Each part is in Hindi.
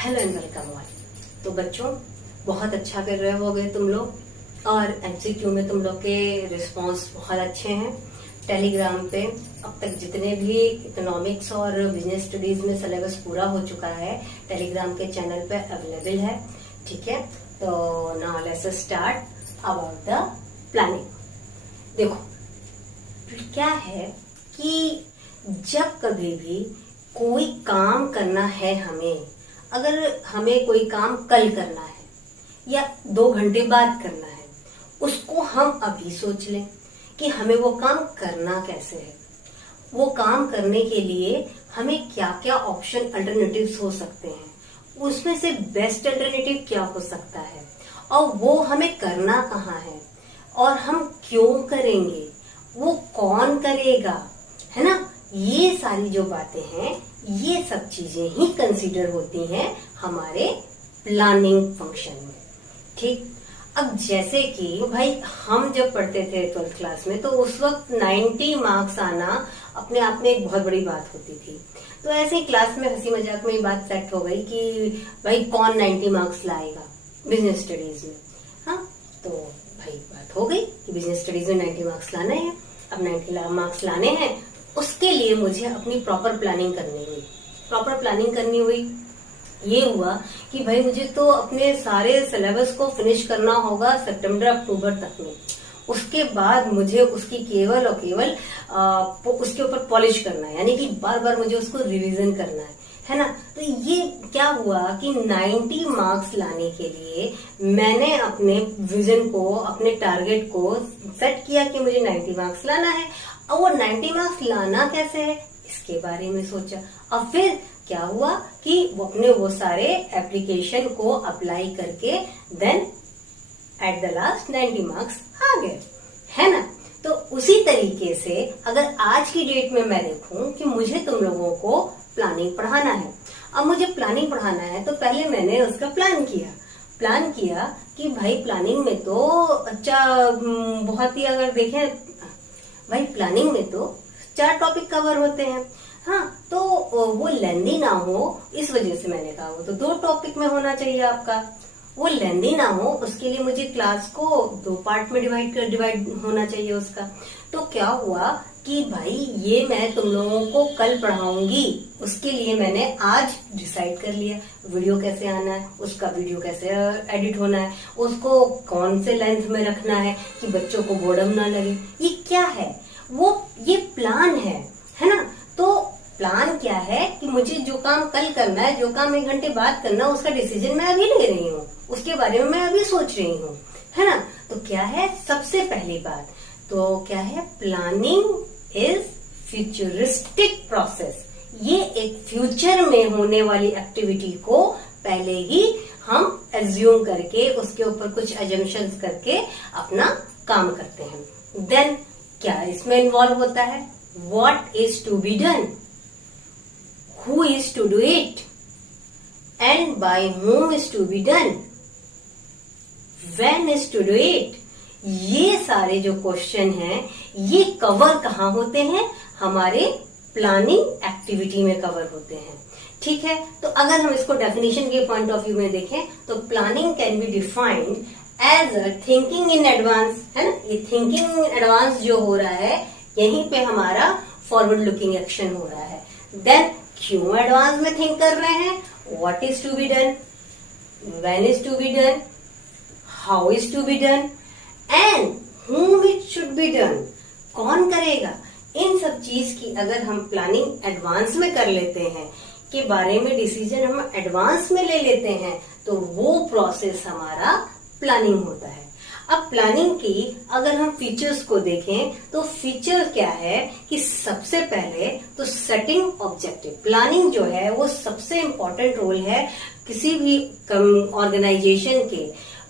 Hello and welcome all. तो बच्चों, बहुत अच्छा कर रहे होगे तुम लोग और एमसीक्यू में तुम लोग के रिस्पांस बहुत अच्छे हैं। टेलीग्राम पे अब तक जितने भी इकोनॉमिक्स और बिजनेस स्टडीज में सिलेबस पूरा हो चुका है, टेलीग्राम के चैनल पे अवेलेबल है। ठीक है, तो now let's start about the planning. देखो क्या है कि जब कभी भी कोई काम करना है अगर हमें कोई काम कल करना है या 2 घंटे बाद करना है, उसको हम अभी सोच लें कि हमें वो काम करना कैसे है। वो काम करने के लिए हमें क्या क्या ऑप्शन अल्टरनेटिव्स हो सकते हैं, उसमें से बेस्ट अल्टरनेटिव क्या हो सकता है और वो हमें करना कहाँ है और हम क्यों करेंगे, वो कौन करेगा, है ना। ये सारी जो बातें हैं, ये सब चीजें ही कंसीडर होती हैं हमारे प्लानिंग फंक्शन में। ठीक, अब जैसे कि भाई हम जब पढ़ते थे 12th क्लास में, तो उस वक्त 90 मार्क्स आना अपने आप में एक बहुत बड़ी बात होती थी। तो ऐसे ही क्लास में हंसी मजाक में ये बात सेट हो गई कि भाई कौन 90 मार्क्स लाएगा बिजनेस स्टडीज में। हाँ, तो भाई बात हो गई कि बिजनेस स्टडीज में 90 मार्क्स लाने हैं। अब 90 मार्क्स लाने हैं, उसके लिए मुझे अपनी प्रॉपर प्लानिंग करनी हुई। प्रॉपर प्लानिंग करनी हुई, ये हुआ कि भाई मुझे तो अपने सारे सिलेबस को फिनिश करना होगा सितंबर अक्टूबर तक में। उसके बाद मुझे उसकी केवल और केवल उसके ऊपर पॉलिश करना है, यानी कि बार बार मुझे उसको रिवीजन करना है ना। तो ये क्या हुआ कि 90 मार्क्स लाने के लिए मैंने अपने विजन को, अपने टारगेट को सेट किया कि मुझे 90 मार्क्स लाना है। और वो 90 मार्क्स लाना कैसे है, इसके बारे में सोचा। और फिर क्या हुआ कि वो सारे एप्लीकेशन को अप्लाई करके then at the last 90 marks आ गए, है ना। तो उसी तरीके से अगर आज की डेट में मैं देखूं कि मुझे तुम लोगों को प्लानिंग पढ़ाना है, अब मुझे प्लानिंग पढ़ाना है, तो पहले मैंने उसका प्लान किया कि भाई प्लानिंग में तो अच्छा बहुत ही, अगर देखें भाई प्लानिंग में तो 4 टॉपिक कवर होते हैं। हाँ, तो वो लेंदी ना हो, इस वजह से मैंने कहा वो तो 2 टॉपिक में होना चाहिए आपका। वो लेंदी ना हो, उसके लिए मुझे क्लास को 2 पार्ट में डिवाइड होना चाहिए उसका। तो क्या हुआ कि भाई ये मैं तुम लोगों को कल पढ़ाऊंगी, उसके लिए मैंने आज डिसाइड कर लिया वीडियो कैसे आना है, उसका वीडियो कैसे एडिट होना है, उसको कौन से लेंथ में रखना है कि बच्चों को बोर्डम ना लगे। ये क्या है, ये प्लान है ना। तो प्लान क्या है कि मुझे जो काम कल करना है, जो काम 1 घंटे बाद करना है, उसका डिसीजन मैं अभी ले रही हूँ, उसके बारे में मैं अभी सोच रही हूँ, है ना। तो क्या है, सबसे पहली बात तो क्या है, प्लानिंग इज फ्यूचरिस्टिक प्रोसेस। ये एक फ्यूचर में होने वाली एक्टिविटी को पहले ही हम एज्यूम करके उसके ऊपर कुछ अजम्पशंस करके अपना काम करते हैं। देन क्या इसमें इन्वॉल्व होता है, what is to be done, who is to do it and by whom is to be done, when is to do it। ये सारे जो क्वेश्चन हैं, ये कवर कहाँ होते हैं, हमारे प्लानिंग एक्टिविटी में कवर होते हैं। ठीक है, तो अगर हम इसको डेफिनेशन के पॉइंट ऑफ व्यू में देखें तो planning can be defined as a thinking in advance, है ना। ये थिंकिंग इन एडवांस जो हो रहा है, यहीं पे हमारा फॉरवर्ड लुकिंग एक्शन हो रहा है। देन क्यों एडवांस में थिंक कर रहे हैं, what is to be done, when is to be done, how is to be done and whom it should be done, कौन करेगा। इन सब चीज की अगर हम प्लानिंग एडवांस में कर लेते हैं, के बारे में डिसीजन हम एडवांस में ले लेते हैं, तो वो प्रोसेस हमारा प्लानिंग होता है। अब प्लानिंग की अगर हम फीचर्स को देखें तो फीचर क्या है कि सबसे पहले तो सेटिंग ऑब्जेक्टिव। प्लानिंग जो है वो सबसे इम्पोर्टेंट रोल है किसी भी ऑर्गेनाइजेशन के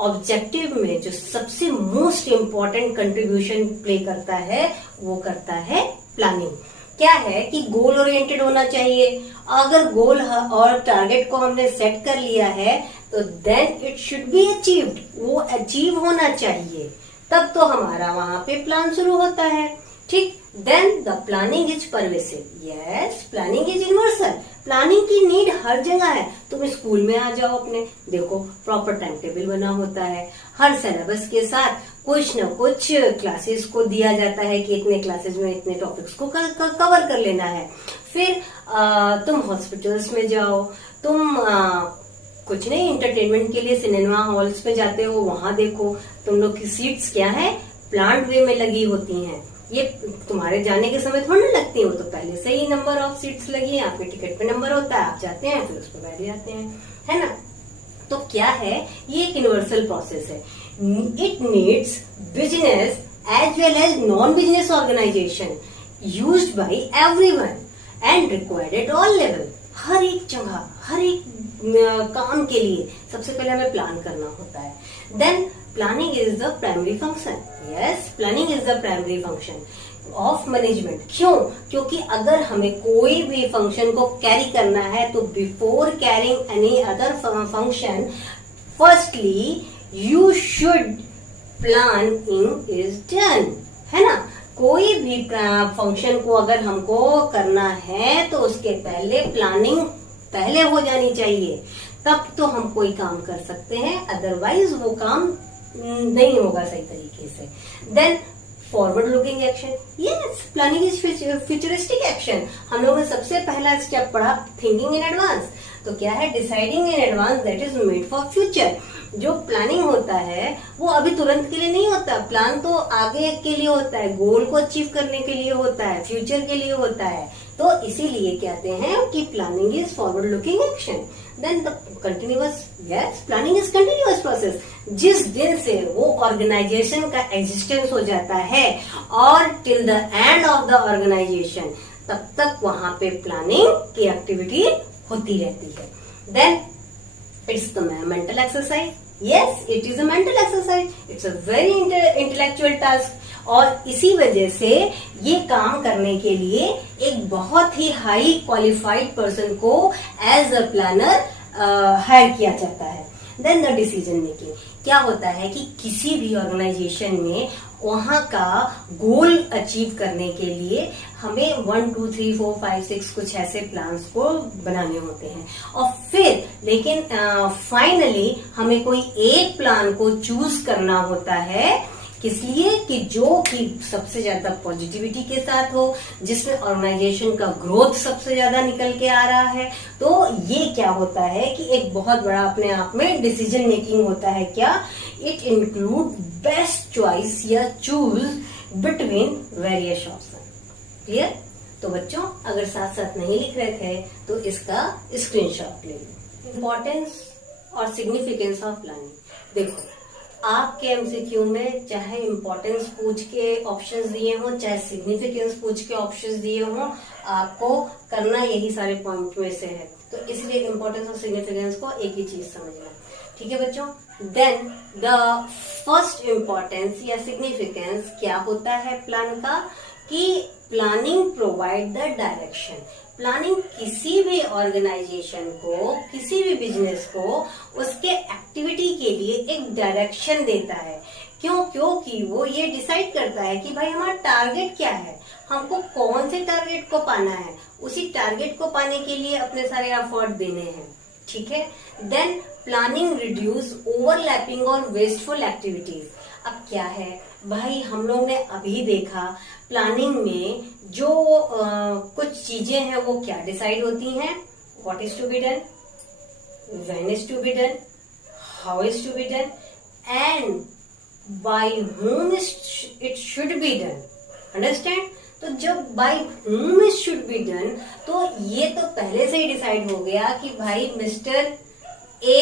ऑब्जेक्टिव में। जो सबसे मोस्ट इम्पोर्टेंट कंट्रीब्यूशन प्ले करता है, वो करता है प्लानिंग। क्या है कि गोल ओरिएंटेड होना चाहिए। अगर गोल और टारगेट को हमने सेट कर लिया है तो then it should be achieved, वो अचीव होना चाहिए, तब तो हमारा वहां पे प्लान शुरू होता है। ठीक, then the planning is pervasive. Yes, planning is universal. Planning की नीड हर जगह है। तुम स्कूल में आ जाओ अपने, देखो प्रॉपर टाइम टेबल बना होता है, हर सिलेबस के साथ कुछ न कुछ क्लासेस को दिया जाता है कि इतने क्लासेस में इतने टॉपिक्स को कवर कर लेना है। फिर तुम हॉस्पिटल्स में जाओ, तुम कुछ नहीं एंटरटेनमेंट के लिए सिनेमा हॉल्स में जाते हो, वहां देखो तुम लोग की सीट्स क्या है, प्लांट वे में लगी होती हैं। ये तुम्हारे जाने के समय थोड़ी ना लगती है, वो तो पहले से ही नंबर ऑफ सीट्स लगी है, आपके टिकट पे नंबर होता है, आप जाते हैं फिर उस पर बैठ जाते हैं, है ना। तो क्या है, ये एक यूनिवर्सल प्रोसेस है। It needs business as well as non business organisation used by everyone and required at all level. हर एक जगह, हर एक काम के लिए सबसे पहले हमें प्लान करना होता है। Then planning is the primary function. Yes, planning is the primary function of management. क्यों? क्योंकि अगर हमें कोई भी फंक्शन को कैरी करना है तो before carrying any other function, firstly you should plan in is done, है ना। कोई भी फंक्शन को अगर हमको करना है तो उसके पहले प्लानिंग पहले हो जानी चाहिए, तब तो हम कोई काम कर सकते हैं, अदरवाइज वो काम नहीं होगा सही तरीके से। Then forward looking action. Yes, planning is futuristic action. हम लोगों ने सबसे पहला स्टेप पढ़ा थिंकिंग इन एडवांस। तो क्या है, deciding in advance that is made for future. जो प्लानिंग होता है वो अभी तुरंत के लिए नहीं होता, प्लान तो आगे के लिए होता है, गोल को अचीव करने के लिए होता है, फ्यूचर के लिए होता है। तो इसीलिए कहते हैं कि planning is forward looking action. Then the continuous, yes, planning is continuous process. जिस दिन से वो ऑर्गेनाइजेशन का एग्जिस्टेंस हो जाता है और till the end of the organization, तब तक वहां पे प्लानिंग की एक्टिविटी होती रहती है। Then it's the mental exercise. Yes, it is a mental exercise, it's a very intellectual task. और इसी वजह से ये काम करने के लिए एक बहुत ही हाई क्वालिफाइड पर्सन को एज अ प्लानर हायर किया जाता है। Then the decision making. क्या होता है कि किसी भी ऑर्गेनाइजेशन में वहां का गोल अचीव करने के लिए हमें 1 2 3 4 5 6 कुछ ऐसे प्लान्स को बनाने होते हैं, और फिर लेकिन फाइनली हमें कोई एक प्लान को चूज करना होता है। किस लिए? कि जो कि सबसे ज्यादा पॉजिटिविटी के साथ हो, जिसमें ऑर्गेनाइजेशन का ग्रोथ सबसे ज्यादा निकल के आ रहा है। तो ये क्या होता है कि एक बहुत बड़ा अपने आप में डिसीजन मेकिंग होता है। क्या? इट इंक्लूड बेस्ट चॉइस या choose between various option. Clear? तो बच्चों, अगर साथ साथ नहीं लिख रहे थे तो इसका स्क्रीनशॉट ले लो। इंपॉर्टेंस और सिग्निफिकेंस ऑफ प्लानिंग। देखो, आपके एमसीक्यू में चाहे इंपॉर्टेंस पूछ के ऑप्शंस दिए हों, चाहे सिग्निफिकेंस पूछ के ऑप्शंस दिए हों, आपको करना यही सारे पॉइंट में से है। तो इसलिए इंपॉर्टेंस और सिग्निफिकेंस को एक ही चीज समझना। ठीक है बच्चों? देन द फर्स्ट इंपॉर्टेंस या सिग्निफिकेंस क्या होता है प्लान का, कि planning provide the direction. Planning किसी भी ऑर्गेनाइजेशन को, किसी भी बिजनेस को उसके एक्टिविटी के लिए एक डायरेक्शन देता है। क्यों? क्योंकि वो ये डिसाइड करता है कि भाई हमारा टारगेट क्या है, हमको कौन से टारगेट को पाना है, उसी टारगेट को पाने के लिए अपने सारे एफर्ट देने हैं। ठीक है? देन प्लानिंग रिड्यूस ओवरलैपिंग और वेस्टफुल एक्टिविटीज। अब क्या है भाई, हम लोग ने अभी देखा प्लानिंग में जो कुछ चीजें हैं वो क्या डिसाइड होती हैं, what is to be done, when is to be done, how is to be done and by whom it should be done. Understand? तो जब by whom it should be done, तो ये तो पहले से ही डिसाइड हो गया कि भाई मिस्टर ए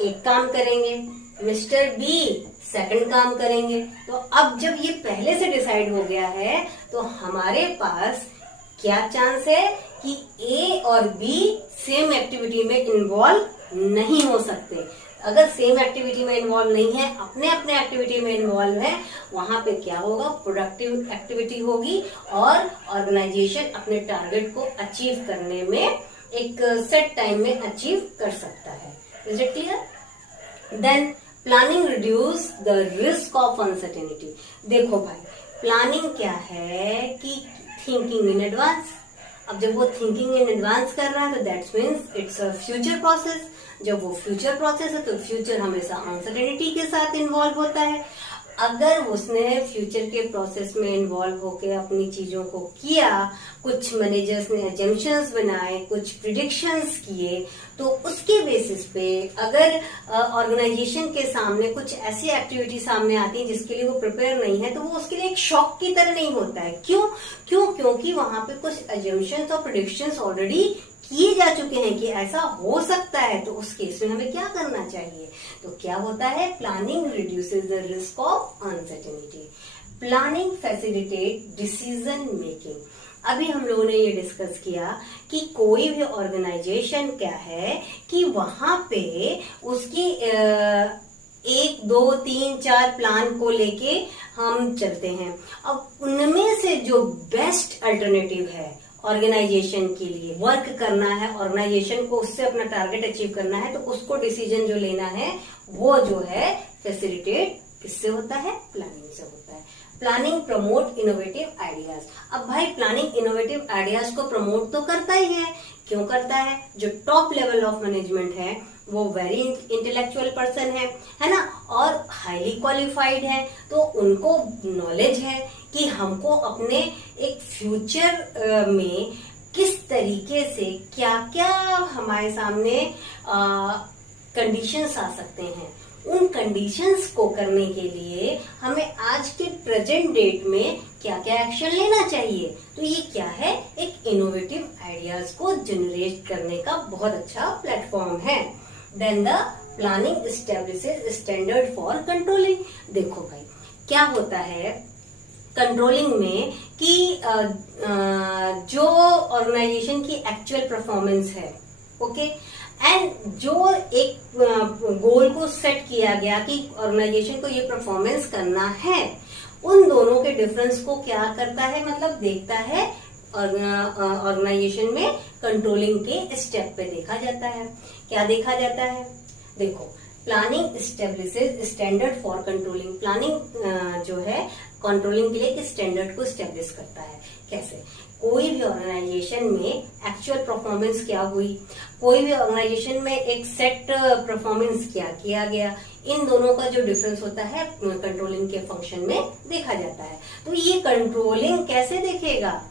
एक काम करेंगे, मिस्टर बी सेकंड काम करेंगे। तो अब जब ये पहले से डिसाइड हो गया है तो हमारे पास क्या चांस है कि ए और बी सेम एक्टिविटी में इन्वॉल्व नहीं हो सकते। अगर सेम एक्टिविटी में इन्वॉल्व नहीं है, अपने अपने एक्टिविटी में इन्वॉल्व है, वहां पे क्या होगा, प्रोडक्टिव एक्टिविटी होगी और ऑर्गेनाइजेशन अपने टारगेट को अचीव करने में एक सेट टाइम में अचीव कर सकता है। Is it clear? Then planning reduce the risk of uncertainty. देखो भाई, प्लानिंग क्या है कि थिंकिंग इन एडवांस। अब जब वो थिंकिंग इन एडवांस कर रहा है तो that's means it's a future process. जब वो फ्यूचर प्रोसेस है तो फ्यूचर हमेशा अनसर्टेनिटी के साथ इन्वॉल्व होता है। अगर उसने फ्यूचर के प्रोसेस में इन्वॉल्व होकर अपनी चीजों को किया, कुछ मैनेजर्स ने एजम्पशंस बनाए, कुछ प्रिडिक्शंस किए, तो उसके बेसिस पे अगर ऑर्गेनाइजेशन के सामने कुछ ऐसी एक्टिविटी सामने आती है जिसके लिए वो प्रिपेयर नहीं है, तो वो उसके लिए एक शॉक की तरह नहीं होता है। क्योंकि वहां पे कुछ एजम्पशंस और प्रिडिक्शंस ऑलरेडी किए जा चुके हैं कि ऐसा हो सकता है। तो उस केस में हमें क्या करना चाहिए? तो क्या होता है? Planning reduces the risk of uncertainty. Planning facilitate decision making. अभी हम लोगों ने ये डिस्कस किया कि कोई भी ऑर्गेनाइजेशन क्या है कि वहां पे उसकी 1, 2, 3, 4 प्लान को लेके हम चलते हैं। अब उनमें से जो बेस्ट अल्टरनेटिव है ऑर्गेनाइजेशन के लिए, वर्क करना है ऑर्गेनाइजेशन को, उससे अपना टारगेट अचीव करना है, तो उसको डिसीजन जो लेना है वो जो है फैसिलिटेट किससे होता है? प्लानिंग से होता है। Planning promote innovative ideas. अब भाई प्लानिंग इनोवेटिव आइडियाज को प्रमोट तो करता ही है। क्यों करता है? जो टॉप लेवल ऑफ मैनेजमेंट है वो वेरी इंटेलेक्चुअल पर्सन है ना, और हाईली क्वालिफाइड है, तो उनको नॉलेज है कि हमको अपने एक फ्यूचर में किस तरीके से क्या क्या हमारे सामने कंडीशंस आ सकते हैं। उन कंडीशंस को करने के लिए हमें आज के प्रेजेंट डेट में क्या क्या एक्शन लेना चाहिए। तो ये क्या है? एक इनोवेटिव आइडियाज को जनरेट करने का बहुत अच्छा प्लेटफॉर्म है। Then the planning establishes standard for controlling. देखो भाई क्या होता है कंट्रोलिंग में कि जो ऑर्गेनाइजेशन की एक्चुअल परफॉर्मेंस है, ओके, एंड जो एक गोल को सेट किया गया कि ऑर्गेनाइजेशन को ये परफॉर्मेंस करना है, उन दोनों के डिफरेंस को क्या करता है? मतलब देखता है ऑर्गेनाइजेशन में कंट्रोलिंग के स्टेप पे देखा जाता है। क्या देखा जाता है? देखो planning establishes standard for controlling. Planning जो है कंट्रोलिंग के लिए एक स्टैंडर्ड को स्टेब्लिश करता है। कैसे? कोई भी ऑर्गेनाइजेशन में एक्चुअल परफॉर्मेंस क्या हुई, कोई भी ऑर्गेनाइजेशन में एक सेट परफॉर्मेंस क्या किया गया, इन दोनों का जो डिफरेंस होता है कंट्रोलिंग के फंक्शन में देखा जाता है। तो ये कंट्रोलिंग कैसे देखेगा?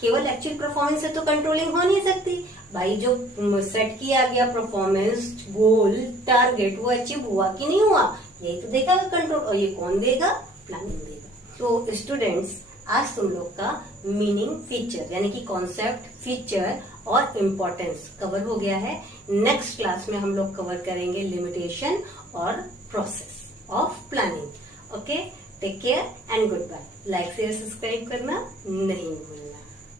केवल एक्चुअल परफॉर्मेंस से तो कंट्रोलिंग हो नहीं सकती भाई। जो सेट किया गया परफॉर्मेंस, गोल, टारगेट, वो अचीव हुआ कि नहीं हुआ, यही तो देगा कंट्रोल। और ये कौन देगा? प्लानिंग देगा। तो स्टूडेंट्स आज तुम लोग का मीनिंग, फीचर यानी कि कॉन्सेप्ट, फीचर और इम्पोर्टेंस कवर हो गया है। नेक्स्ट क्लास में हम लोग कवर करेंगे लिमिटेशन और process of planning. Okay, take care and good bye. Like share subscribe करना नहीं भूलना।